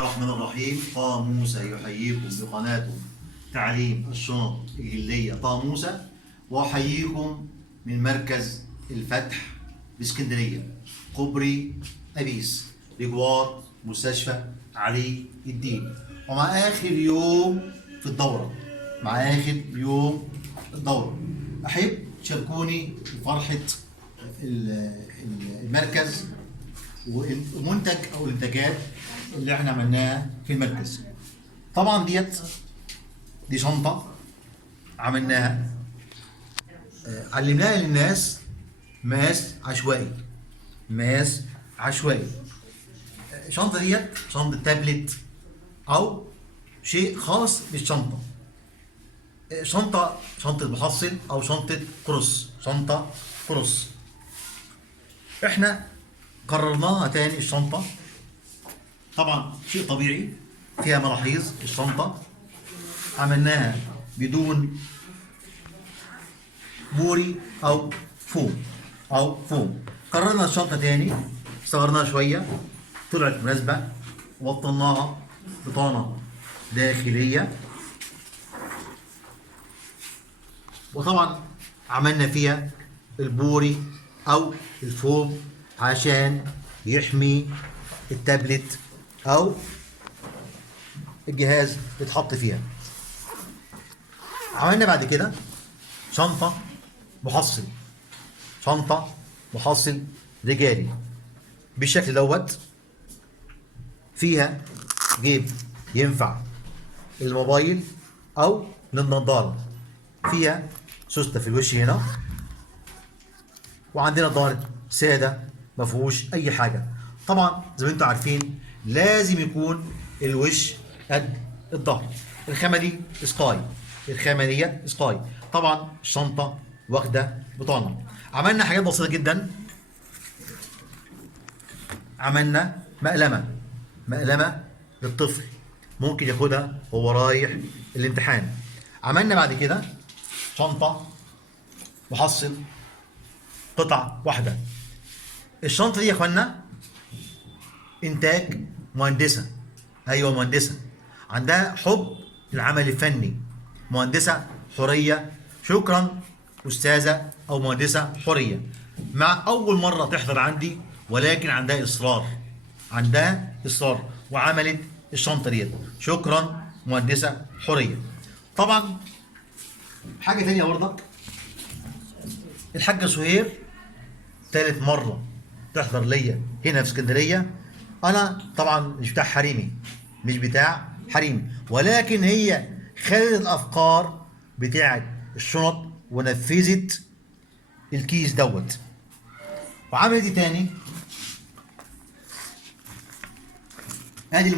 الرحمن الرحيم. طه موسى يحييكم بقناة تعليم الشنط الجلدية طه موسى، وأحييكم من مركز الفتح باسكندرية، كوبري أبيس بجوار مستشفى علي الدين، ومع آخر يوم في الدورة. أحب تشاركوني في فرحة المركز والمنتج أو الإنتاجات اللي احنا عملناها في المركز. طبعا دي شنطة عملناها، علمناها للناس ماس عشوائي. الشنطة شنطة تابلت أو شيء خاص بالشنطة. شنطة محصل أو شنطة كروس. احنا قررناها تاني. الشنطة طبعا شيء طبيعي فيها مراحيض. الشنطة عملناها بدون بوري أو فوم. قررنا الشنطة تاني، صغرناها شوية، طلعت مناسبة، وطناها بطانة داخلية، وطبعا عملنا فيها البوري أو الفوم عشان يحمي التابلت أو الجهاز يتحط فيها. عملنا بعد كده شنطة محصل رجالي بالشكل دوت. فيها جيب ينفع الموبايل أو للنضارة، فيها سوستة في الوش هنا، وعندنا ظهر سادة مفيهوش أي حاجة. طبعا زي ما انتم عارفين لازم يكون الوش قد الظهر. الخامة دي سكاي. طبعا الشنطة واخدة بطانة. عملنا حاجات بسيطة جدا. عملنا مقلمة للطفل ممكن ياخدها وهو رايح الامتحان. عملنا بعد كده شنطة محصل قطعة واحدة. الشنطة دي يا اخوانا انتاج مهندسة، مهندسة عندها حب العمل الفني، مهندسة حورية. شكرا أستاذة أو مهندسة حورية، مع أول مرة تحضر عندي، ولكن عندها إصرار وعملت الشنطة ديت. شكرا مهندسة حورية. طبعا حاجة تانية برضك، الحاجة سهير ثالث مرة تحضر ليا هنا في اسكندرية. أنا طبعا مش بتاع حريمي، ولكن هي خدت الأفكار بتاعت الشنط ونفذت الكيس دوت. وعملت ايه تاني؟ ادي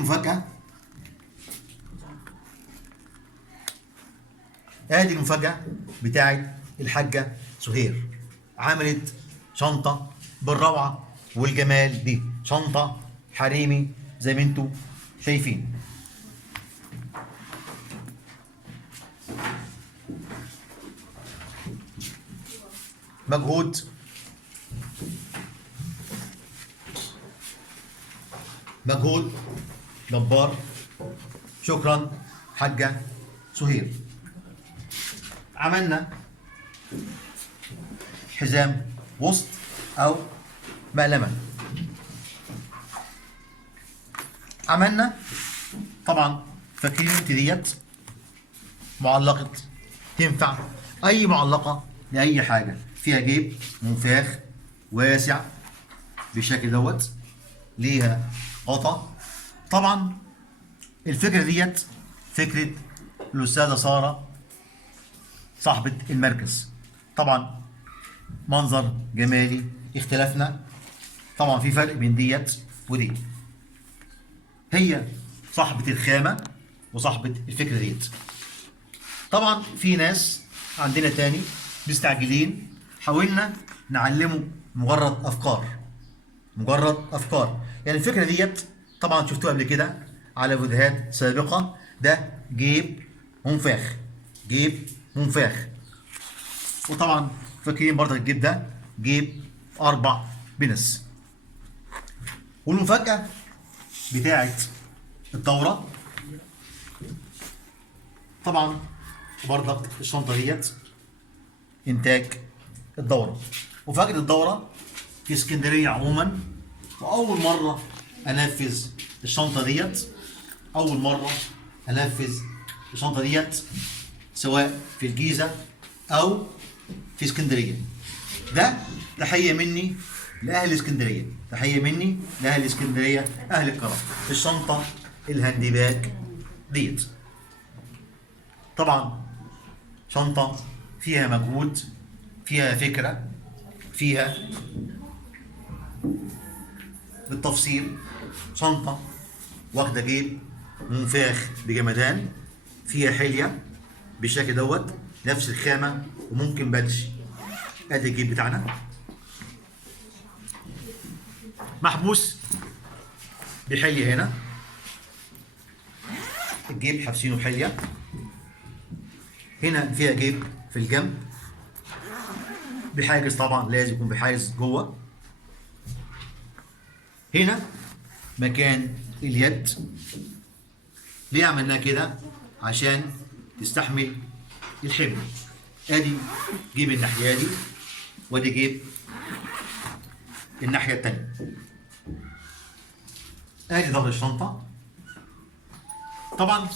المفاجأة بتاعت الحاجة سهير. عملت شنطة بالروعة والجمال دي، شنطة حريمي زي ما انتم شايفين. مجهود جبار. شكرا حاجة سهير. عملنا حزام وسط أو مقلمة. عملنا طبعا فاكرين ديت معلقة، تنفع أي معلقة لأي حاجة. فيها جيب منفاخ واسع بالشكل دوت، ليها غطا. طبعا الفكرة ديت فكرة الأستاذة سارة صاحبة المركز. طبعا منظر جمالي. اختلفنا طبعا، في فرق بين ديت ودي. هي صاحبة الخامة وصاحبة الفكرة ديت. طبعا في ناس عندنا تاني مستعجلين، حاولنا نعلمه مجرد أفكار. يعني الفكرة ديت طبعا شفتوها قبل كده على فيديوهات سابقة. ده جيب منفاخ. وطبعا فاكرين برضه الجيب ده جيب 4 بنس. والمفاجأة بتاعت الدورة. طبعا برضك الشنطة ديت إنتاج الدورة، مفاجأة الدورة في اسكندرية عموما. وأول مرة أنفذ الشنطة ديت، أول مرة أنفذ الشنطة ديت سواء في الجيزة أو في اسكندرية. ده تحية مني لأهل اسكندرية، تحية مني لأهل اسكندرية أهل الكرم. الشنطة الهاندباج ديت طبعا شنطة فيها مجهود، فيها فكرة، فيها بالتفصيل. شنطة واخدة جيب منفاخ بجمدان، فيها حلية بالشكل دوت، نفس الخامة وممكن بادج. ادي الجيب بتاعنا محبوس بحلية هنا، الجيب حابسينه بحلية. هنا فيها جيب في الجنب بحاجز، طبعا لازم يكون بحاجز جوه. هنا مكان اليد، ليه عملناه كده؟ عشان تستحمل الحمل. ادي جيب الناحيه دي، وادي جيب الناحيه التانيه. ادي ظهر الشنطه. طبعا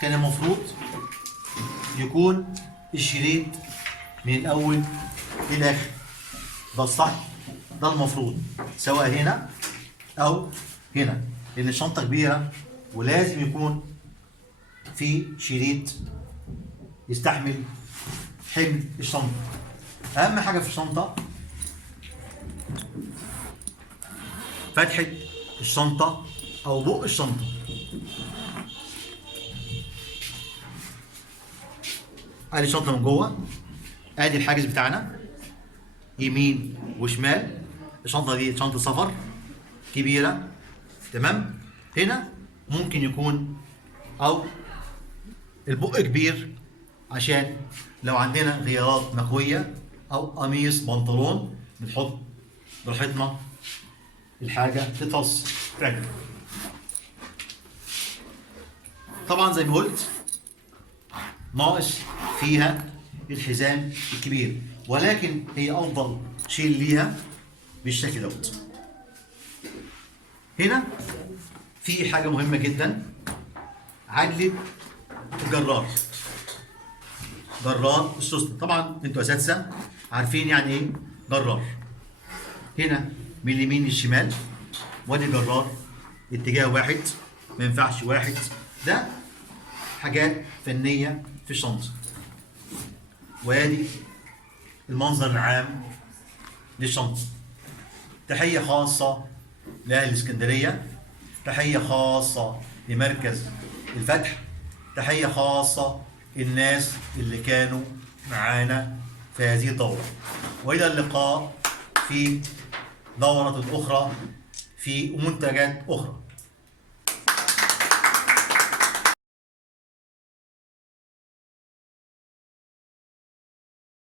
كان المفروض يكون الشريط من الاول للاخر، ده الصح، ده المفروض، سواء هنا او هنا، لان الشنطه كبيره ولازم يكون في شريط يستحمل حمل الشنطه. اهم حاجه في الشنطه فتحه الشنطه او بق الشنطه. ادي الشنطه من جوه، ادي الحاجز بتاعنا يمين وشمال. الشنطه دي شنطه سفر كبيره، تمام. هنا ممكن يكون او البق كبير عشان لو عندنا غيارات مكويه او قميص بنطلون بنحط براحتنا الحاجه تتفصل تعجب. طبعا زي ما قلت ناقص فيها الحزام الكبير، ولكن هي افضل شيء ليها بالشكل دوت. هنا في حاجه مهمه جدا، عجله الجرار، جرار السوست. طبعا انتوا اساتذه عارفين يعني ايه جرار. هنا من اليمين للشمال، وادي جرار اتجاه واحد، ما ينفعش واحد. ده حاجات فنيه في الشنطه. وادي المنظر العام للشنطه. تحيه خاصه لاهل اسكندريه، تحيه خاصه لمركز الفتح، تحيه خاصه الناس اللي كانوا معانا في هذه الدورة. وإلى اللقاء في دورة أخرى في منتجات أخرى.